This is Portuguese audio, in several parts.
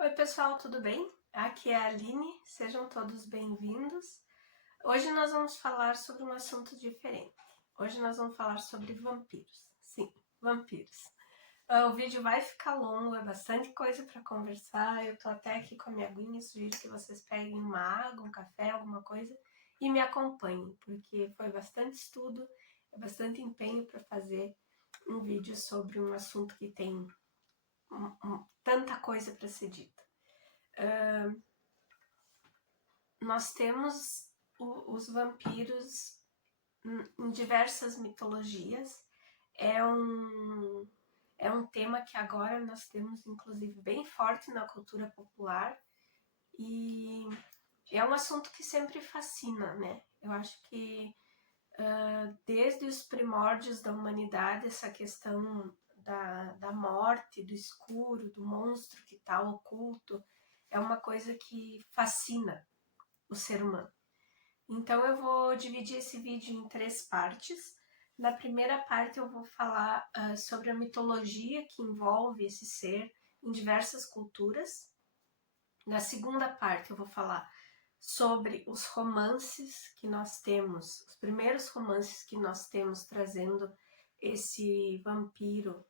Oi pessoal, tudo bem? Aqui é a Aline, sejam todos bem-vindos. Hoje nós vamos falar sobre um assunto diferente. Hoje nós vamos falar sobre vampiros. Sim, vampiros. O vídeo vai ficar longo, é bastante coisa para conversar. Eu tô até aqui com a minha aguinha, sugiro que vocês peguem uma água, um café, alguma coisa e me acompanhem, porque foi bastante estudo, é bastante empenho para fazer um vídeo sobre um assunto que tem tanta coisa para ser dita. Nós temos os vampiros em diversas mitologias. É um, é um tema que agora nós temos, inclusive, bem forte na cultura popular. E é um assunto que sempre fascina, né? Eu acho que desde os primórdios da humanidade, essa questão da morte, do escuro, do monstro que está oculto, é uma coisa que fascina o ser humano. Então eu vou dividir esse vídeo em 3 partes. Na primeira parte eu vou falar sobre a mitologia que envolve esse ser em diversas culturas. Na segunda parte eu vou falar sobre os romances que nós temos, os primeiros romances que nós temos trazendo esse vampiro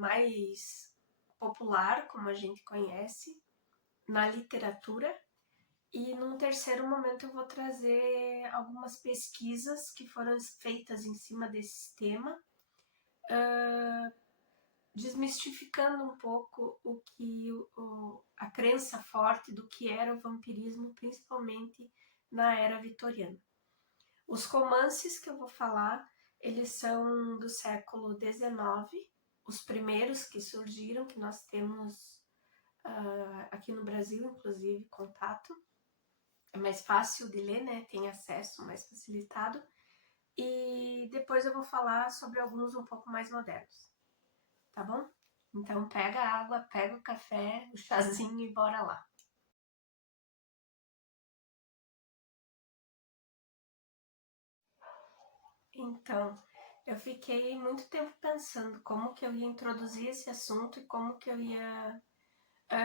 mais popular, como a gente conhece, na literatura. E num terceiro momento eu vou trazer algumas pesquisas que foram feitas em cima desse tema, desmistificando um pouco a crença forte do que era o vampirismo, principalmente na era vitoriana. Os romances que eu vou falar, eles são do século XIX, os primeiros que surgiram, que nós temos aqui no Brasil, inclusive, contato. É mais fácil de ler, né? Tem acesso mais facilitado. E depois eu vou falar sobre alguns um pouco mais modernos, tá bom? Então pega a água, pega o café, o chazinho e bora lá. Então, eu fiquei muito tempo pensando como que eu ia introduzir esse assunto e como que eu ia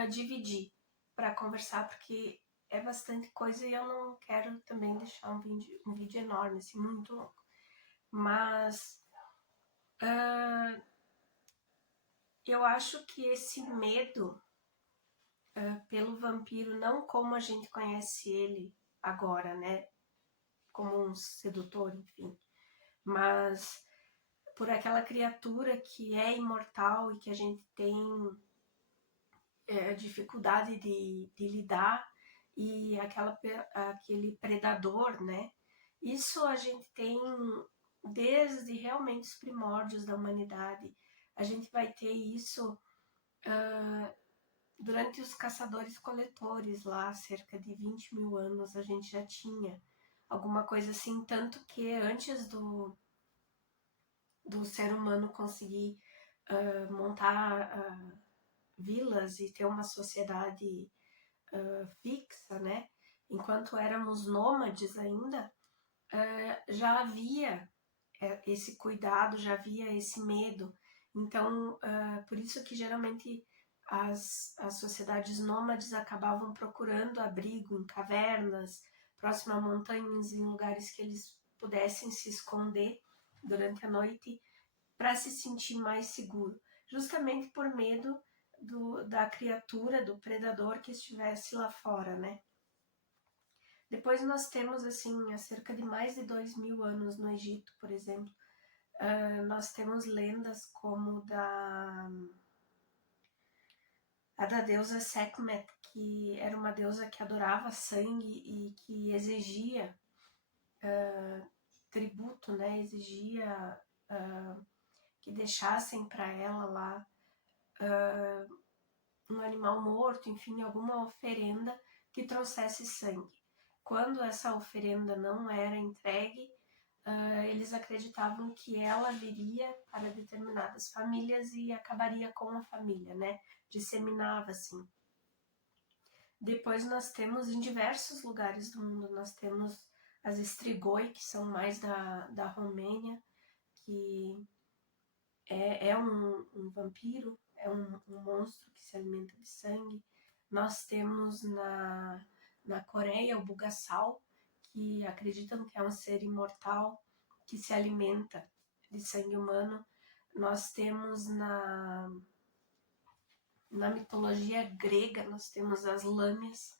dividir para conversar, porque é bastante coisa e eu não quero também deixar um vídeo enorme, assim, muito longo. Mas eu acho que esse medo pelo vampiro, não como a gente conhece ele agora, né? Como um sedutor, enfim. Mas por aquela criatura que é imortal e que a gente tem dificuldade de lidar, e aquele predador, né? Isso a gente tem desde realmente os primórdios da humanidade. A gente vai ter isso durante os caçadores-coletores lá, cerca de 20 mil anos, a gente já tinha alguma coisa assim, tanto que antes do ser humano conseguir montar vilas e ter uma sociedade fixa, né? Enquanto éramos nômades ainda, já havia esse cuidado, já havia esse medo. Então, por isso que geralmente as sociedades nômades acabavam procurando abrigo em cavernas, próximo a montanhas, em lugares que eles pudessem se esconder durante a noite para se sentir mais seguro, justamente por medo da criatura, do predador que estivesse lá fora, né? Depois nós temos, assim, há cerca de mais de 2000 anos no Egito, por exemplo, nós temos lendas como a da deusa Sekhmet, que era uma deusa que adorava sangue e que exigia tributo, né? Exigia que deixassem para ela lá um animal morto, enfim, alguma oferenda que trouxesse sangue. Quando essa oferenda não era entregue, eles acreditavam que ela viria para determinadas famílias e acabaria com a família, né? Disseminava assim. Depois nós temos em diversos lugares do mundo, nós temos as Strigoi, que são mais da Romênia, que é um vampiro, é um monstro que se alimenta de sangue. Nós temos na Coreia o Bugassal, que acreditam que é um ser imortal que se alimenta de sangue humano. Nós temos na mitologia grega, nós temos as lâmias,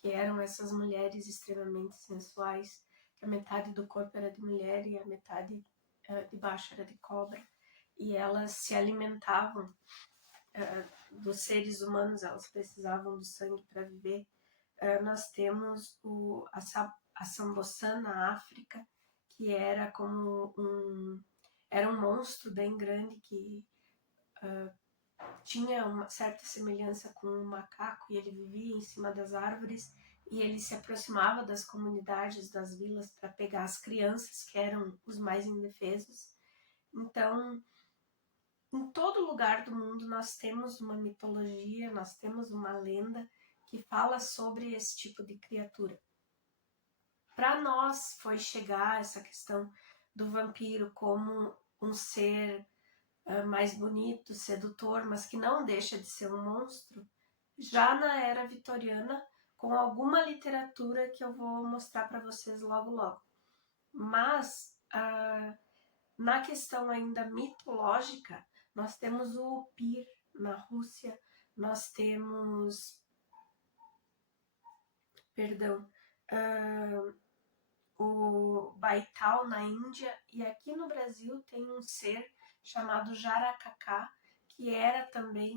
que eram essas mulheres extremamente sensuais, que a metade do corpo era de mulher e a metade de baixo era de cobra. E elas se alimentavam dos seres humanos, elas precisavam do sangue para viver. Nós temos a Sambosan na África, que era como era um monstro bem grande que tinha uma certa semelhança com um macaco, e ele vivia em cima das árvores e ele se aproximava das comunidades, das vilas, para pegar as crianças, que eram os mais indefesos. Então, em todo lugar do mundo nós temos uma mitologia, nós temos uma lenda que fala sobre esse tipo de criatura. Para nós foi chegar essa questão do vampiro como um ser mais bonito, sedutor, mas que não deixa de ser um monstro, já na era vitoriana, com alguma literatura que eu vou mostrar para vocês logo logo. Mas na questão ainda mitológica, nós temos o Pir na Rússia, nós temos, o Baital na Índia, e aqui no Brasil tem um ser chamado Jaracacá, que era também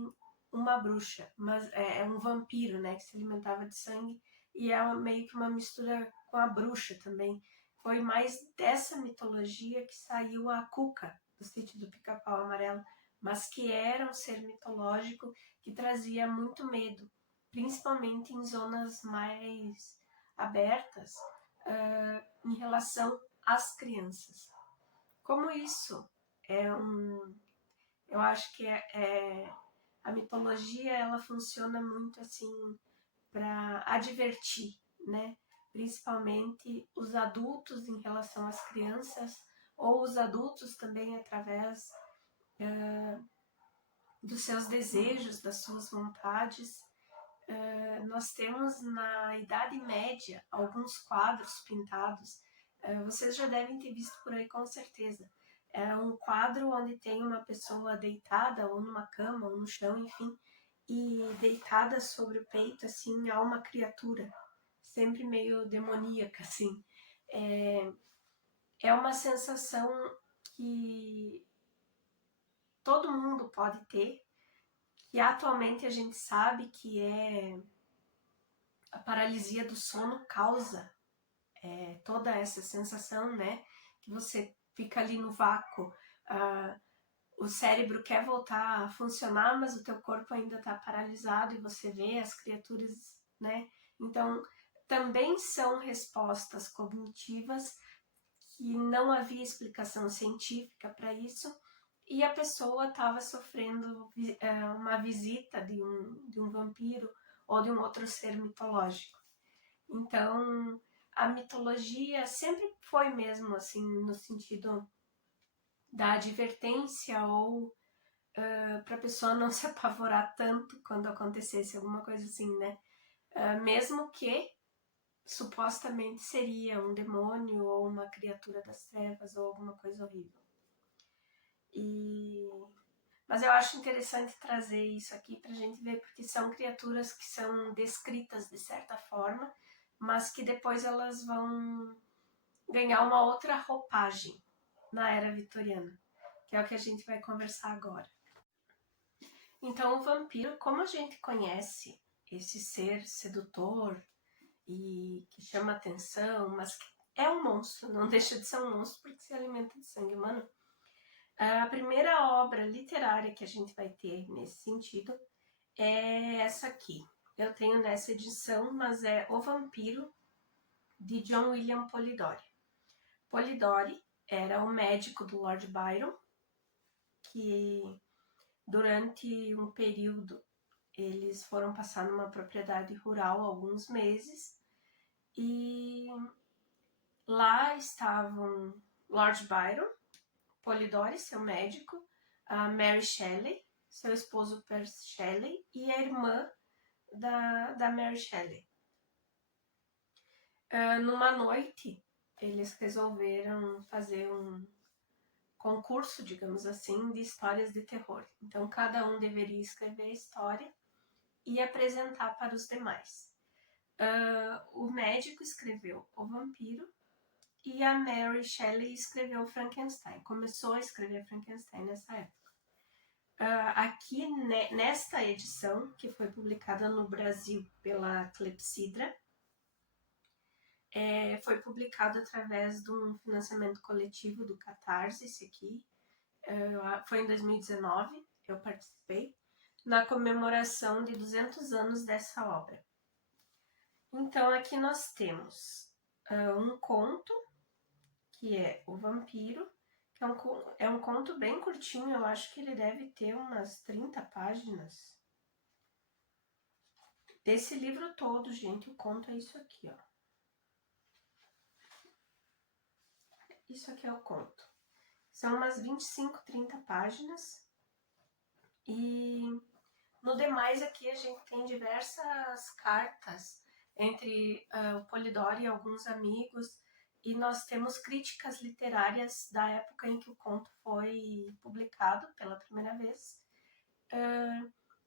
uma bruxa, mas é um vampiro, né, que se alimentava de sangue, e é meio que uma mistura com a bruxa também. Foi mais dessa mitologia que saiu a Cuca, do Sítio do Pica-Pau Amarelo, mas que era um ser mitológico que trazia muito medo, principalmente em zonas mais abertas, em relação às crianças. Como isso eu acho que a mitologia, ela funciona muito assim para advertir, né? Principalmente os adultos em relação às crianças, ou os adultos também através dos seus desejos, das suas vontades. Nós temos na Idade Média alguns quadros pintados. Vocês já devem ter visto por aí com certeza. É um quadro onde tem uma pessoa deitada, ou numa cama, ou no chão, enfim, e deitada sobre o peito, assim, há uma criatura, sempre meio demoníaca, assim. É uma sensação que todo mundo pode ter, que atualmente a gente sabe que a paralisia do sono causa toda essa sensação, né? Que você fica ali no vácuo, o cérebro quer voltar a funcionar, mas o teu corpo ainda está paralisado, e você vê as criaturas, né? Então, também são respostas cognitivas que não havia explicação científica para isso, e a pessoa estava sofrendo uma visita de um vampiro ou de um outro ser mitológico. Então, a mitologia sempre foi mesmo assim, no sentido da advertência, ou para a pessoa não se apavorar tanto quando acontecesse alguma coisa assim, né? Mesmo que supostamente seria um demônio ou uma criatura das trevas ou alguma coisa horrível. Mas eu acho interessante trazer isso aqui pra gente ver, porque são criaturas que são descritas de certa forma, mas que depois elas vão ganhar uma outra roupagem na era vitoriana, que é o que a gente vai conversar agora. Então, o vampiro, como a gente conhece esse ser sedutor e que chama atenção, mas que é um monstro, não deixa de ser um monstro porque se alimenta de sangue humano. A primeira obra literária que a gente vai ter nesse sentido é essa aqui. Eu tenho nessa edição, mas é O Vampiro, de John William Polidori. Polidori era o médico do Lord Byron, que durante um período eles foram passar numa propriedade rural alguns meses, e lá estavam Lord Byron, Polidori, seu médico, a Mary Shelley, seu esposo Percy Shelley, e a irmã da Mary Shelley. Numa noite, eles resolveram fazer um concurso, digamos assim, de histórias de terror. Então, cada um deveria escrever a história e apresentar para os demais. O médico escreveu O Vampiro e a Mary Shelley escreveu Frankenstein. Começou a escrever Frankenstein nessa época. Aqui, nesta edição, que foi publicada no Brasil pela Clepsydra, foi publicado através de um financiamento coletivo do Catarse, esse aqui. Foi em 2019, eu participei, na comemoração de 200 anos dessa obra. Então, aqui nós temos um conto, que é O Vampiro, que é um conto bem curtinho, eu acho que ele deve ter umas 30 páginas. Desse livro todo, gente, o conto é isso aqui, ó. Isso aqui é o conto. São umas 25, 30 páginas. E no demais aqui a gente tem diversas cartas entre o Polidori e alguns amigos. E nós temos críticas literárias da época em que o conto foi publicado pela primeira vez,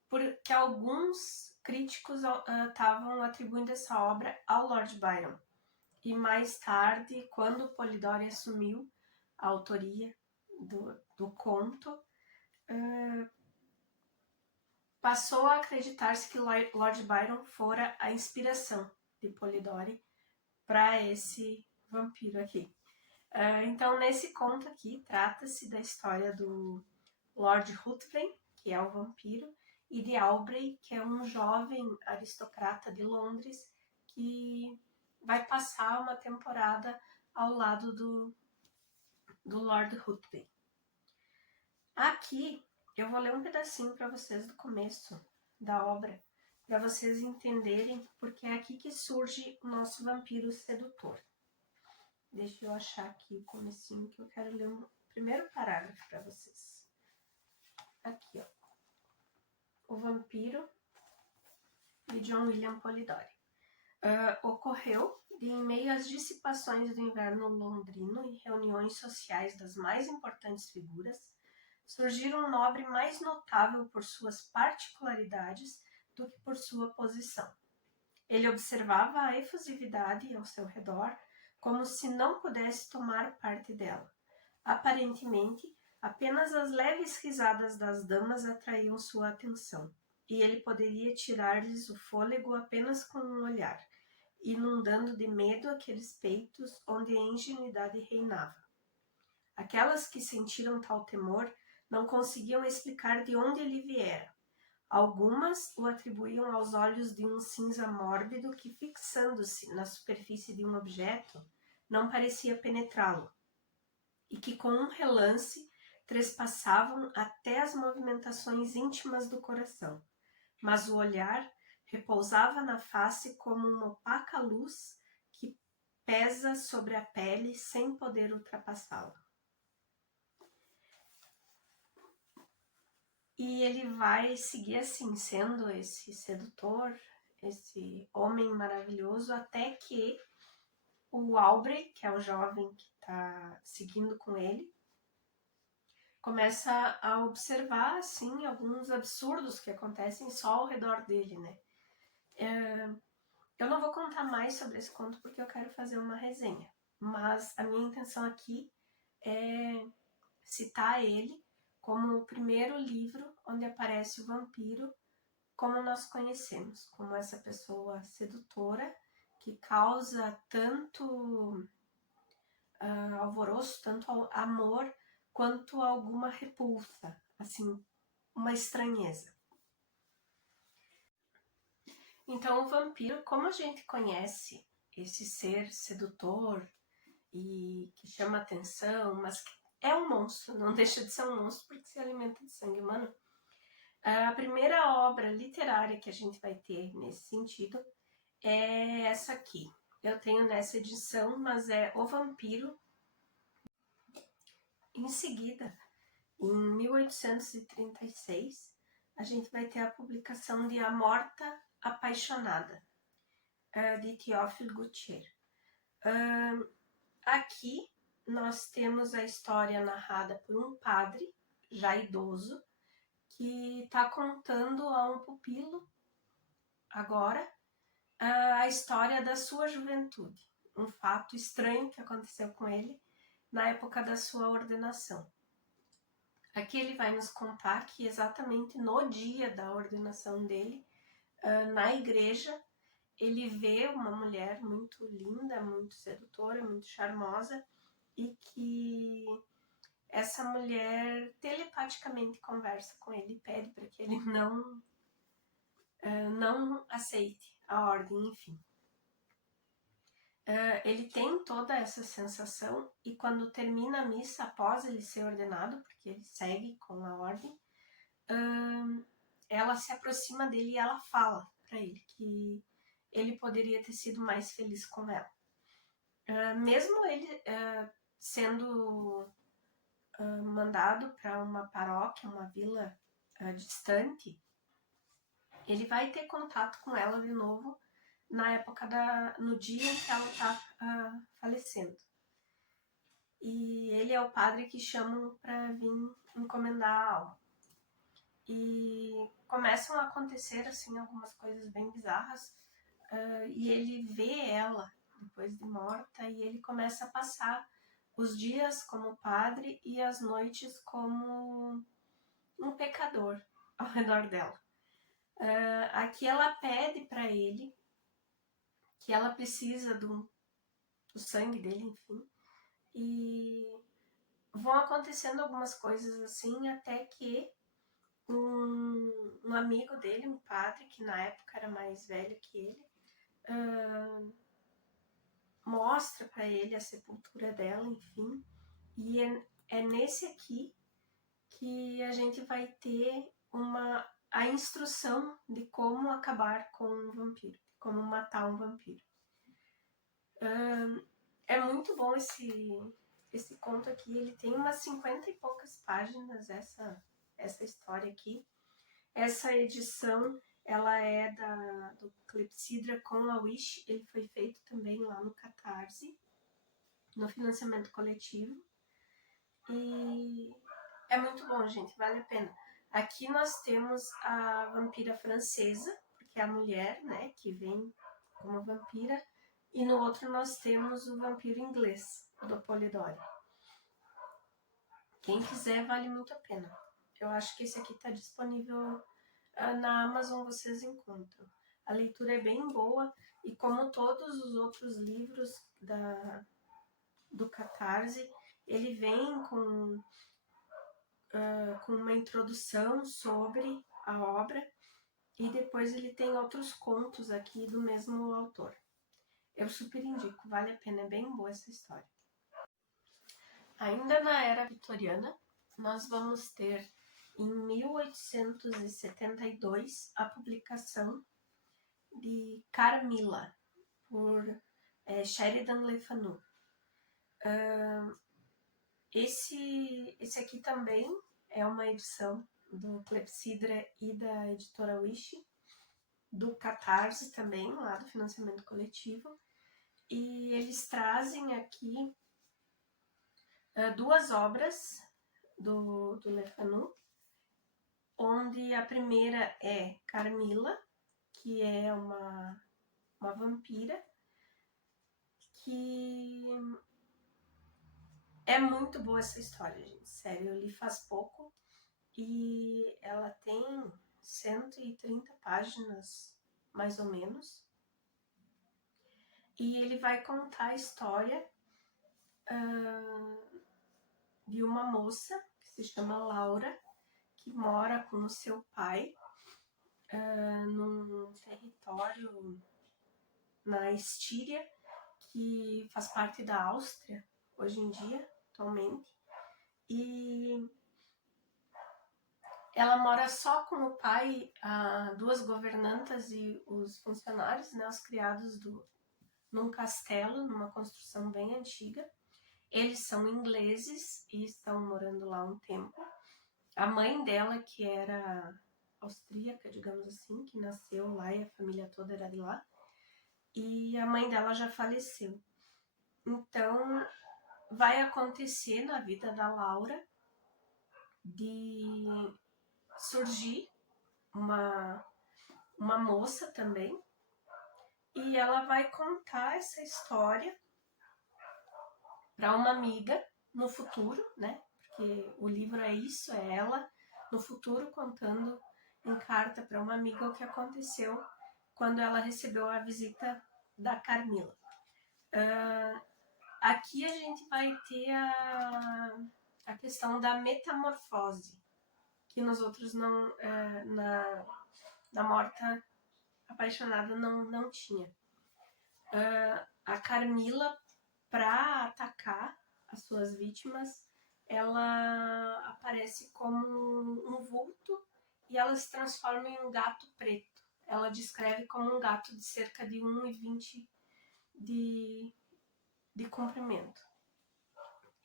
porque alguns críticos estavam atribuindo essa obra ao Lord Byron. E mais tarde, quando Polidori assumiu a autoria do conto, passou a acreditar-se que Lord Byron fora a inspiração de Polidori para esse vampiro aqui. Então, nesse conto aqui, trata-se da história do Lord Ruthven, que é o vampiro, e de Aubrey, que é um jovem aristocrata de Londres, que vai passar uma temporada ao lado do Lord Ruthven. Aqui, eu vou ler um pedacinho para vocês do começo da obra, para vocês entenderem, porque é aqui que surge o nosso vampiro sedutor. Deixa eu achar aqui o comecinho, que eu quero ler o primeiro parágrafo para vocês. Aqui, ó. O Vampiro, de John William Polidori. Ocorreu de, em meio às dissipações do inverno londrino e reuniões sociais das mais importantes figuras, surgir um nobre mais notável por suas particularidades do que por sua posição. Ele observava a efusividade ao seu redor, como se não pudesse tomar parte dela. Aparentemente, apenas as leves risadas das damas atraíam sua atenção, e ele poderia tirar-lhes o fôlego apenas com um olhar, inundando de medo aqueles peitos onde a ingenuidade reinava. Aquelas que sentiram tal temor não conseguiam explicar de onde ele viera. Algumas o atribuíam aos olhos de um cinza mórbido que, fixando-se na superfície de um objeto, não parecia penetrá-lo, e que com um relance trespassavam até as movimentações íntimas do coração. Mas o olhar repousava na face como uma opaca luz que pesa sobre a pele sem poder ultrapassá-la. E ele vai seguir assim, sendo esse sedutor, esse homem maravilhoso, até que o Aubrey, que é o jovem que está seguindo com ele, começa a observar, assim, alguns absurdos que acontecem só ao redor dele, né? Eu não vou contar mais sobre esse conto porque eu quero fazer uma resenha, mas a minha intenção aqui é citar ele como o primeiro livro onde aparece o vampiro como nós conhecemos, como essa pessoa sedutora que causa tanto alvoroço, tanto amor, quanto alguma repulsa, assim, uma estranheza. Então, o vampiro, como a gente conhece esse ser sedutor e que chama atenção, mas que é um monstro, não deixa de ser um monstro porque se alimenta de sangue humano. A primeira obra literária que a gente vai ter nesse sentido é essa aqui. Eu tenho nessa edição, mas é O Vampiro. Em seguida, Em 1836, a gente vai ter a publicação de A Morta Apaixonada, de Théophile Gautier. Aqui nós temos a história narrada por um padre, já idoso, que está contando a um pupilo, agora, a história da sua juventude. Um fato estranho que aconteceu com ele na época da sua ordenação. Aqui ele vai nos contar que exatamente no dia da ordenação dele, na igreja, ele vê uma mulher muito linda, muito sedutora, muito charmosa, e que essa mulher telepaticamente conversa com ele e pede para que ele não aceite a ordem, enfim. Ele tem toda essa sensação e quando termina a missa, após ele ser ordenado, porque ele segue com a ordem, ela se aproxima dele e ela fala para ele que ele poderia ter sido mais feliz com ela. Mesmo ele sendo mandado para uma paróquia, uma vila distante, ele vai ter contato com ela de novo no dia em que ela está falecendo. E ele é o padre que chamam para vir encomendar a alma. E começam a acontecer assim algumas coisas bem bizarras, e ele vê ela depois de morta e ele começa a passar os dias como padre e as noites como um pecador ao redor dela. Aqui ela pede para ele que ela precisa do sangue dele, enfim, e vão acontecendo algumas coisas assim até que um amigo dele, um padre, que na época era mais velho que ele, mostra para ele a sepultura dela, enfim, e é nesse aqui que a gente vai ter a instrução de como acabar com um vampiro, como matar um vampiro. É muito bom esse conto aqui, ele tem umas 50 e poucas páginas, essa história aqui. Essa edição, ela é do Clepsydra com a Wish, ele foi feito também lá no Catarse, no financiamento coletivo. E é muito bom, gente, vale a pena. Aqui nós temos a vampira francesa, porque é a mulher, né, que vem como vampira. E no outro nós temos o vampiro inglês, do Polidori. Quem quiser, vale muito a pena. Eu acho que esse aqui está disponível na Amazon, vocês encontram. A leitura é bem boa e como todos os outros livros do Catarse, ele vem com uma introdução sobre a obra e depois ele tem outros contos aqui do mesmo autor. Eu super indico, vale a pena, é bem boa essa história. Ainda na era vitoriana, nós vamos ter em 1872 a publicação de Carmilla, por Sheridan Le Fanu. Esse aqui também é uma edição do Clepsydra e da editora Wish, do Catarse também, lá do financiamento coletivo. E eles trazem aqui duas obras do Le Fanu, onde a primeira é Carmilla, que é uma vampira, que é muito boa essa história, gente, sério, eu li faz pouco, e ela tem 130 páginas, mais ou menos, e ele vai contar a história de uma moça que se chama Laura, que mora com o seu pai num território na Estíria, que faz parte da Áustria hoje em dia, atualmente, e ela mora só com o pai, duas governantas e os funcionários, né, os criados num castelo, numa construção bem antiga. Eles são ingleses e estão morando lá há um tempo. a mãe dela, que era austríaca, digamos assim, que nasceu lá e a família toda era de lá, e a mãe dela já faleceu. Então, vai acontecer na vida da Laura de surgir uma moça também, e ela vai contar essa história para uma amiga no futuro, né? Porque o livro é isso, é ela no futuro contando em carta para uma amiga o que aconteceu quando ela recebeu a visita da Carmila. Aqui a gente vai ter a questão da metamorfose, que nos outros não, na Morta Apaixonada não tinha. A Carmila, para atacar as suas vítimas, ela aparece como um vulto e ela se transforma em um gato preto. Ela descreve como um gato de cerca de 1,20 de comprimento.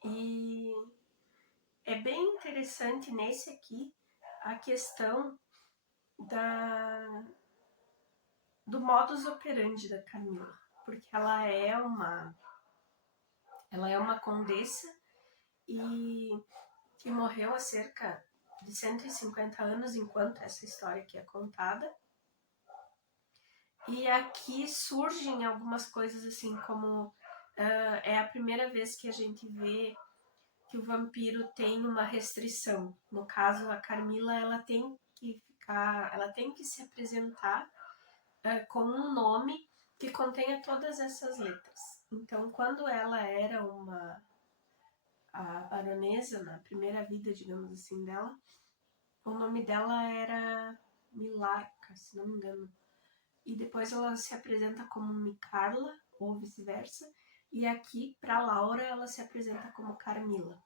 E é bem interessante nesse aqui a questão do modus operandi da Camila, porque ela é uma condessa e que morreu há cerca de 150 anos enquanto essa história aqui é contada. E aqui surgem algumas coisas assim como é a primeira vez que a gente vê que o vampiro tem uma restrição. No caso, a Carmila, ela tem que se apresentar com um nome que contenha todas essas letras. Então, quando ela era a baronesa, na primeira vida, digamos assim, dela, o nome dela era Milarca, se não me engano. E depois ela se apresenta como Micarla, ou vice-versa. E aqui, para Laura, ela se apresenta como Carmila.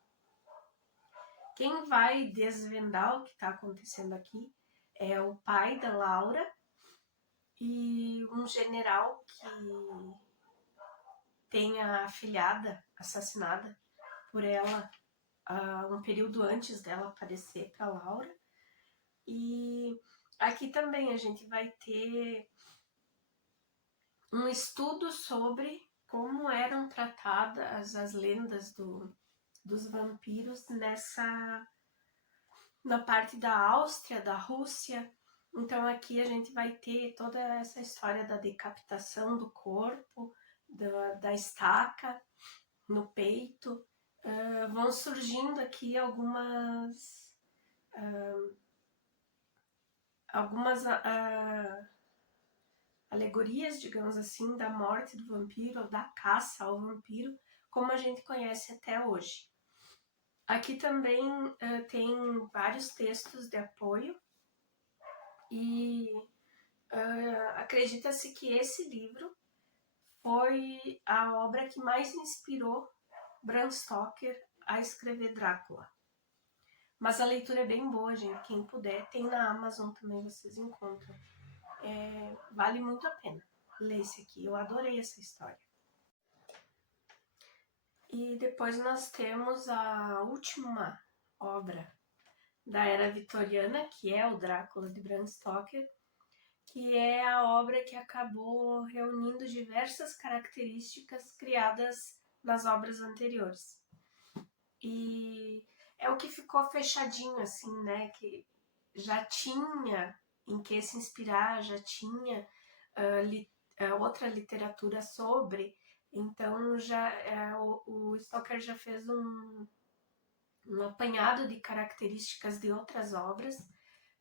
Quem vai desvendar o que está acontecendo aqui é o pai da Laura e um general que tem a afilhada assassinada por ela um período antes dela aparecer para Laura. E aqui também a gente vai ter um estudo sobre como eram tratadas as lendas dos vampiros na parte da Áustria, da Rússia. Então aqui a gente vai ter toda essa história da decapitação do corpo, da estaca no peito. Vão surgindo aqui algumas alegorias, digamos assim, da morte do vampiro, ou da caça ao vampiro, como a gente conhece até hoje. Aqui também tem vários textos de apoio e acredita-se que esse livro foi a obra que mais inspirou Bram Stoker a escrever Drácula. Mas a leitura é bem boa, gente. Quem puder, tem na Amazon também, vocês encontram. Vale muito a pena ler esse aqui. Eu adorei essa história. E depois nós temos a última obra da Era Vitoriana, que é o Drácula de Bram Stoker, que é a obra que acabou reunindo diversas características criadas nas obras anteriores. E é o que ficou fechadinho, assim, né? Que já tinha em que se inspirar, já tinha outra literatura sobre. Então o Stoker já fez um apanhado de características de outras obras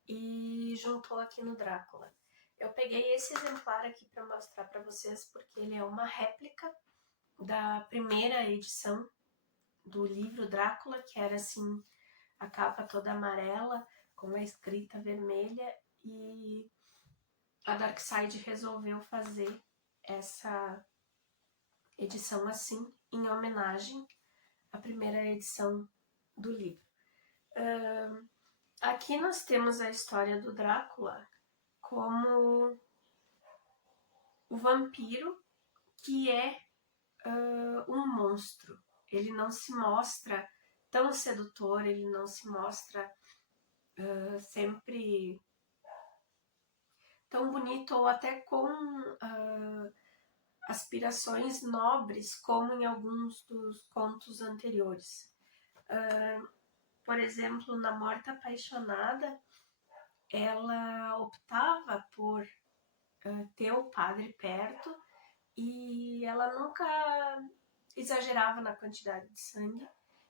e juntou aqui no Drácula. Eu peguei esse exemplar aqui para mostrar para vocês porque ele é uma réplica da primeira edição do livro Drácula, que era assim, a capa toda amarela com a escrita vermelha, e a Darkside resolveu fazer essa edição assim, em homenagem à primeira edição do livro. Aqui nós temos a história do Drácula como o vampiro que é um monstro. Ele não se mostra tão sedutor, ele não se mostra sempre tão bonito ou até com aspirações nobres como em alguns dos contos anteriores. Por exemplo, na Morta Apaixonada, ela optava por ter o padre perto e ela nunca exagerava na quantidade de sangue.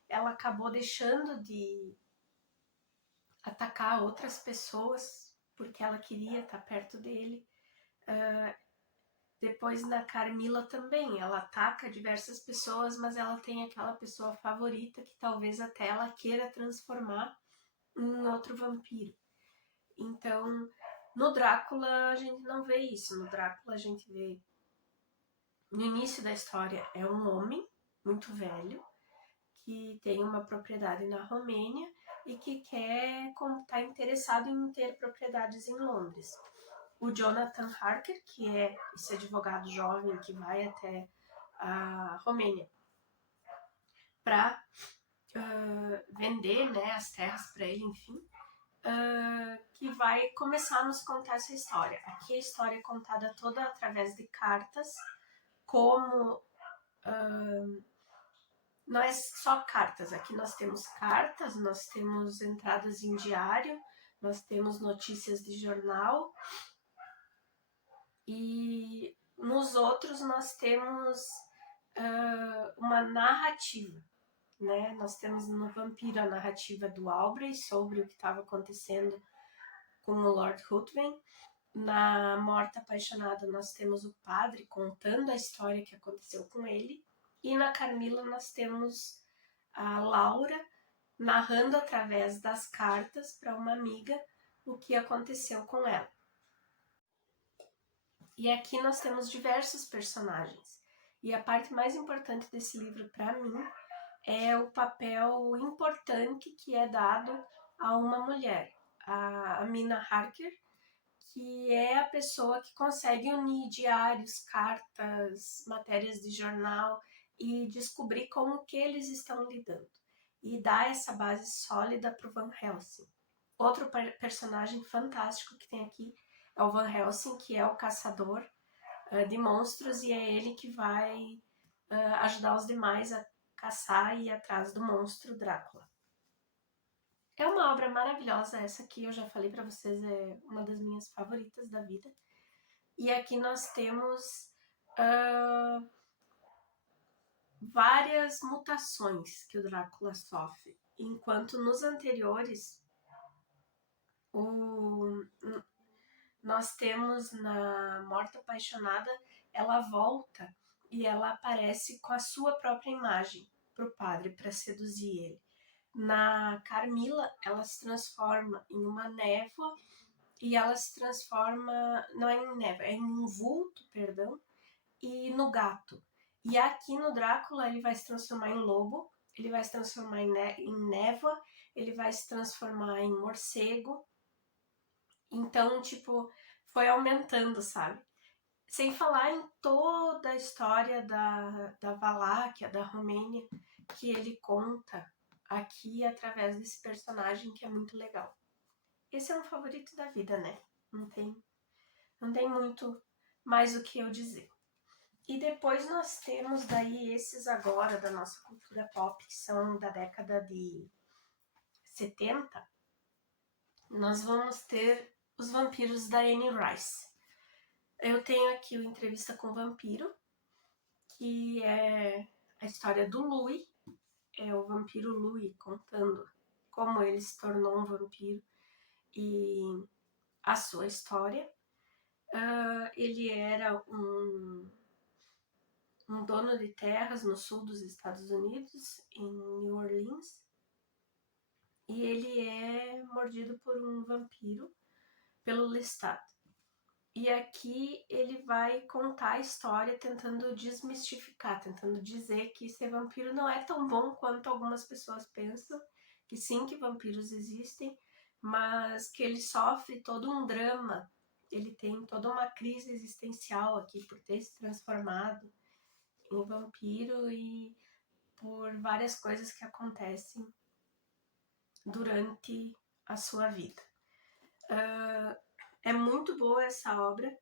Ela acabou deixando de atacar outras pessoas porque ela queria estar perto dele. Depois na Carmila também, ela ataca diversas pessoas, mas ela tem aquela pessoa favorita que talvez até ela queira transformar em outro vampiro. Então, no Drácula a gente não vê isso. No Drácula a gente vê, no início da história, é um homem muito velho que tem uma propriedade na Romênia e que está interessado em ter propriedades em Londres. O Jonathan Harker, que é esse advogado jovem que vai até a Romênia para vender, né, as terras para ele, enfim, que vai começar a nos contar essa história. Aqui a história é contada toda através de cartas, como não é só cartas, aqui nós temos cartas, nós temos entradas em diário, nós temos notícias de jornal, e nos outros nós temos uma narrativa, né? Nós temos no Vampiro a narrativa do Aubrey sobre o que estava acontecendo com o Lord Ruthven. Na Morta Apaixonada nós temos o padre contando a história que aconteceu com ele. E na Carmila nós temos a Laura narrando através das cartas para uma amiga o que aconteceu com ela. E aqui nós temos diversos personagens. E a parte mais importante desse livro para mim é o papel importante que é dado a uma mulher, a Mina Harker, que é a pessoa que consegue unir diários, cartas, matérias de jornal e descobrir como que eles estão lidando. E dar essa base sólida para o Van Helsing. Outro personagem fantástico que tem aqui é o Van Helsing, que é o caçador de monstros, e é ele que vai ajudar os demais a caçar e ir atrás do monstro Drácula. É uma obra maravilhosa, essa aqui eu já falei para vocês, é uma das minhas favoritas da vida. E aqui nós temos várias mutações que o Drácula sofre, enquanto nos anteriores nós temos na Morta Apaixonada, ela volta e ela aparece com a sua própria imagem para o padre, para seduzir ele. Na Carmila, ela se transforma em uma névoa e ela se transforma, não é em névoa, é em um vulto, perdão, e no gato. E aqui no Drácula ele vai se transformar em lobo, ele vai se transformar em névoa, ele vai se transformar em morcego. Então, tipo, foi aumentando, sabe? Sem falar em toda a história da Valáquia, da Romênia, que ele conta aqui através desse personagem que é muito legal. Esse é um favorito da vida, né? Não tem muito mais o que eu dizer. E depois nós temos daí esses agora da nossa cultura pop, que são da década de 70. Nós vamos ter os vampiros da Anne Rice. Eu tenho aqui o Entrevista com o Vampiro, que é a história do Louis, é o vampiro Louis contando como ele se tornou um vampiro e a sua história. Ele era um dono de terras no sul dos Estados Unidos, em New Orleans, e ele é mordido por um vampiro, pelo Lestat. E aqui ele vai contar a história tentando desmistificar, tentando dizer que ser vampiro não é tão bom quanto algumas pessoas pensam, que sim, que vampiros existem, mas que ele sofre todo um drama, ele tem toda uma crise existencial aqui por ter se transformado em vampiro e por várias coisas que acontecem durante a sua vida. É muito boa essa obra.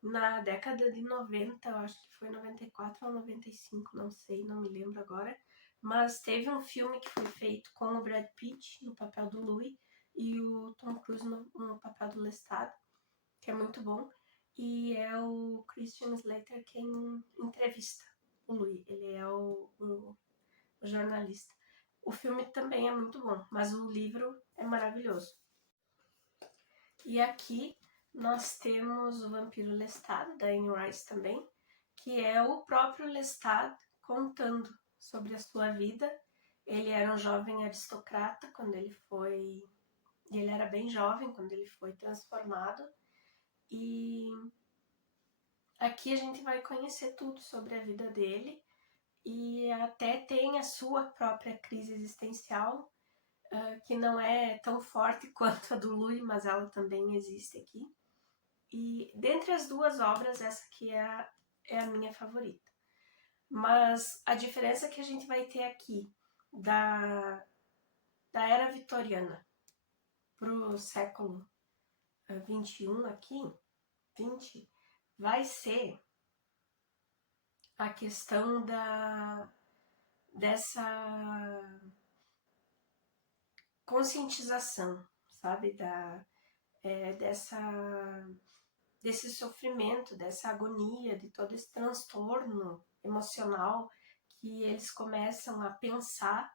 Na década de 90, eu acho que foi 94 ou 95, não sei, não me lembro agora, mas teve um filme que foi feito com o Brad Pitt no papel do Louis e o Tom Cruise no papel do Lestat, que é muito bom, e é o Christian Slater quem entrevista o Louis, ele é o jornalista. O filme também é muito bom, mas o livro é maravilhoso. E aqui nós temos o Vampiro Lestat, da Anne Rice também, que é o próprio Lestat contando sobre a sua vida. Ele era um jovem aristocrata quando ele foi... Ele era bem jovem quando ele foi transformado. E aqui a gente vai conhecer tudo sobre a vida dele. E até tem a sua própria crise existencial, que não é tão forte quanto a do Louis, mas ela também existe aqui. E dentre as duas obras, essa aqui é a minha favorita. Mas a diferença que a gente vai ter aqui da era vitoriana para o século 21 aqui, 20, vai ser a questão dessa conscientização, sabe? Desse sofrimento, dessa agonia, de todo esse transtorno emocional que eles começam a pensar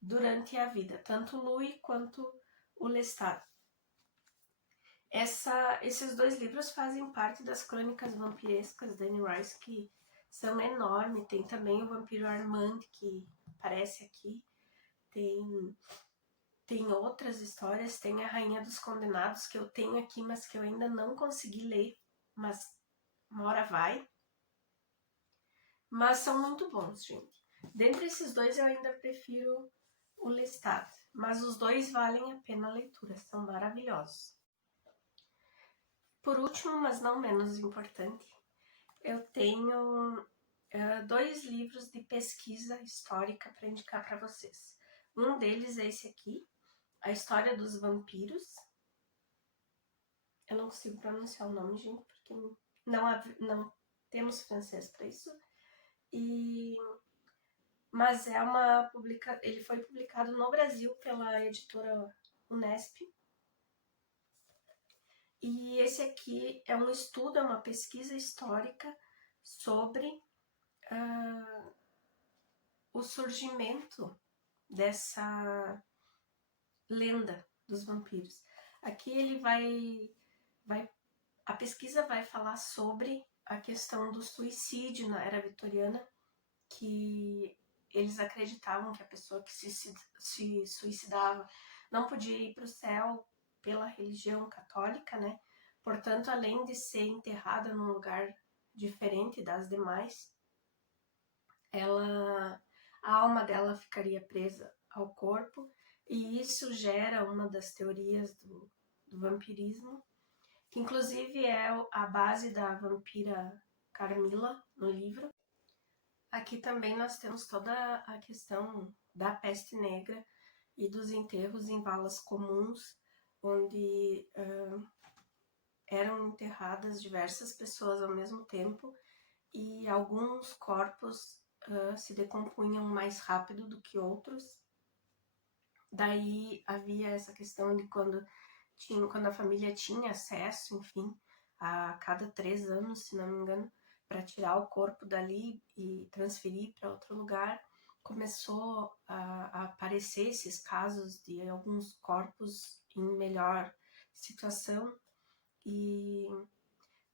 durante a vida, tanto o Louis quanto o Lestat. Esses dois livros fazem parte das crônicas vampirescas da Anne Rice, que são enormes. Tem também o Vampiro Armand, que aparece aqui. Tem outras histórias, tem a Rainha dos Condenados, que eu tenho aqui, mas que eu ainda não consegui ler, mas uma hora vai. Mas são muito bons, gente. Dentre esses dois, eu ainda prefiro o Lestat, mas os dois valem a pena a leitura, são maravilhosos. Por último, mas não menos importante, eu tenho dois livros de pesquisa histórica para indicar para vocês. Um deles é esse aqui, A História dos Vampiros. Eu não consigo pronunciar o nome, gente, porque não temos francês para isso. Mas ele foi publicado no Brasil pela editora Unesp. E esse aqui é um estudo, é uma pesquisa histórica sobre o surgimento dessa lenda dos vampiros. Aqui ele a pesquisa vai falar sobre a questão do suicídio na era vitoriana, que eles acreditavam que a pessoa que se suicidava não podia ir para o céu pela religião católica, né? Portanto, além de ser enterrada num lugar diferente das demais, a alma dela ficaria presa ao corpo, e isso gera uma das teorias do vampirismo, que inclusive é a base da vampira Carmila no livro. Aqui também nós temos toda a questão da peste negra e dos enterros em valas comuns, onde eram enterradas diversas pessoas ao mesmo tempo, e alguns corpos se decompunham mais rápido do que outros. Daí havia essa questão de quando a família tinha acesso, enfim, a cada 3 anos, se não me engano, para tirar o corpo dali e transferir para outro lugar, começou a aparecer esses casos de alguns corpos em melhor situação, e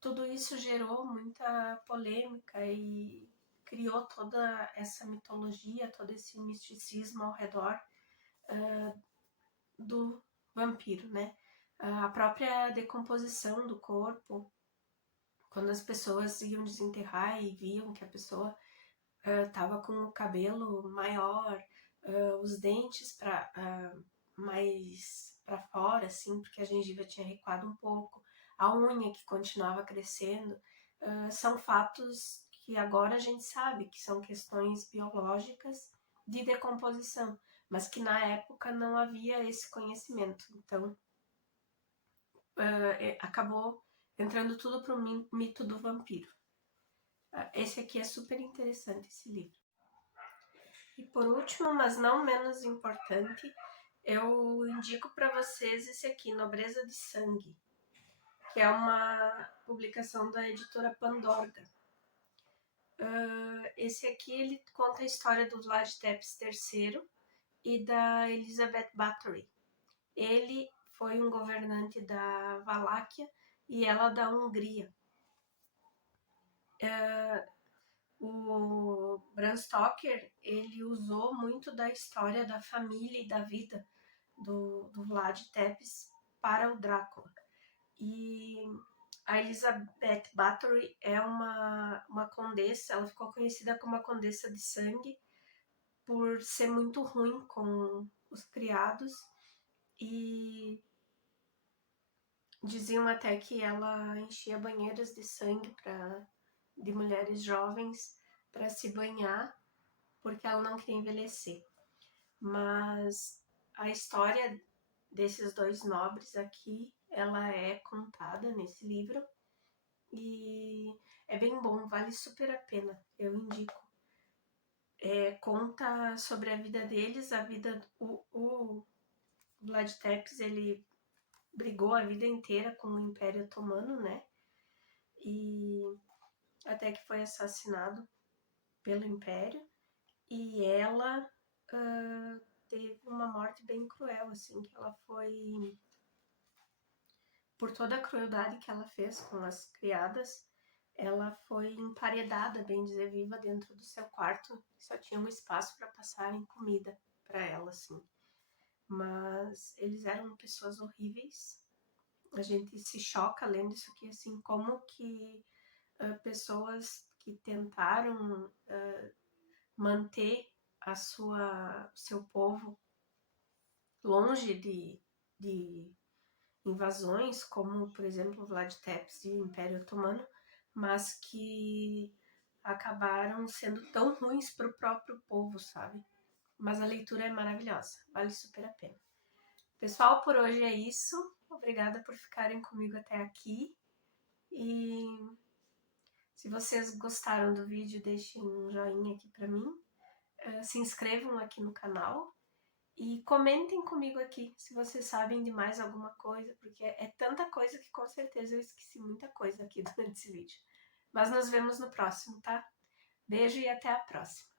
tudo isso gerou muita polêmica e criou toda essa mitologia, todo esse misticismo ao redor do vampiro, né? A própria decomposição do corpo, quando as pessoas iam desenterrar e viam que a pessoa estava com o cabelo maior, os dentes mais para fora, assim, porque a gengiva tinha recuado um pouco, a unha que continuava crescendo, são fatos que agora a gente sabe que são questões biológicas de decomposição, mas que na época não havia esse conhecimento. Então, acabou entrando tudo para o mito do vampiro. Esse aqui é super interessante, esse livro. E por último, mas não menos importante, eu indico para vocês esse aqui, Nobreza de Sangue, que é uma publicação da editora Pandorga. Esse aqui ele conta a história do Vlad Tepes III e da Elizabeth Bathory. Ele foi um governante da Valáquia e ela da Hungria. O Bram Stoker, ele usou muito da história da família e da vida do Vlad Tepes para o Drácula. E a Elizabeth Bathory é uma condessa, ela ficou conhecida como a Condessa de Sangue por ser muito ruim com os criados e diziam até que ela enchia banheiras de sangue de mulheres jovens para se banhar porque ela não queria envelhecer. Mas a história desses dois nobres aqui, ela é contada nesse livro e é bem bom, vale super a pena, eu indico. Conta sobre a vida deles, o Vlad Tepes, ele brigou a vida inteira com o Império Otomano, né? E até que foi assassinado pelo Império. E ela teve uma morte bem cruel, assim, que ela foi... Por toda a crueldade que ela fez com as criadas, ela foi emparedada, bem dizer, viva dentro do seu quarto. Só tinha um espaço para passarem comida para ela, assim. Mas eles eram pessoas horríveis. A gente se choca lendo isso aqui, assim, como que pessoas que tentaram manter seu povo longe de invasões, como, por exemplo, Vlad Tepes e o Império Otomano, mas que acabaram sendo tão ruins para o próprio povo, sabe? Mas a leitura é maravilhosa, vale super a pena. Pessoal, por hoje é isso. Obrigada por ficarem comigo até aqui. E se vocês gostaram do vídeo, deixem um joinha aqui para mim. Se inscrevam aqui no canal. E comentem comigo aqui se vocês sabem de mais alguma coisa, porque é tanta coisa que com certeza eu esqueci muita coisa aqui durante esse vídeo. Mas nos vemos no próximo, tá? Beijo e até a próxima!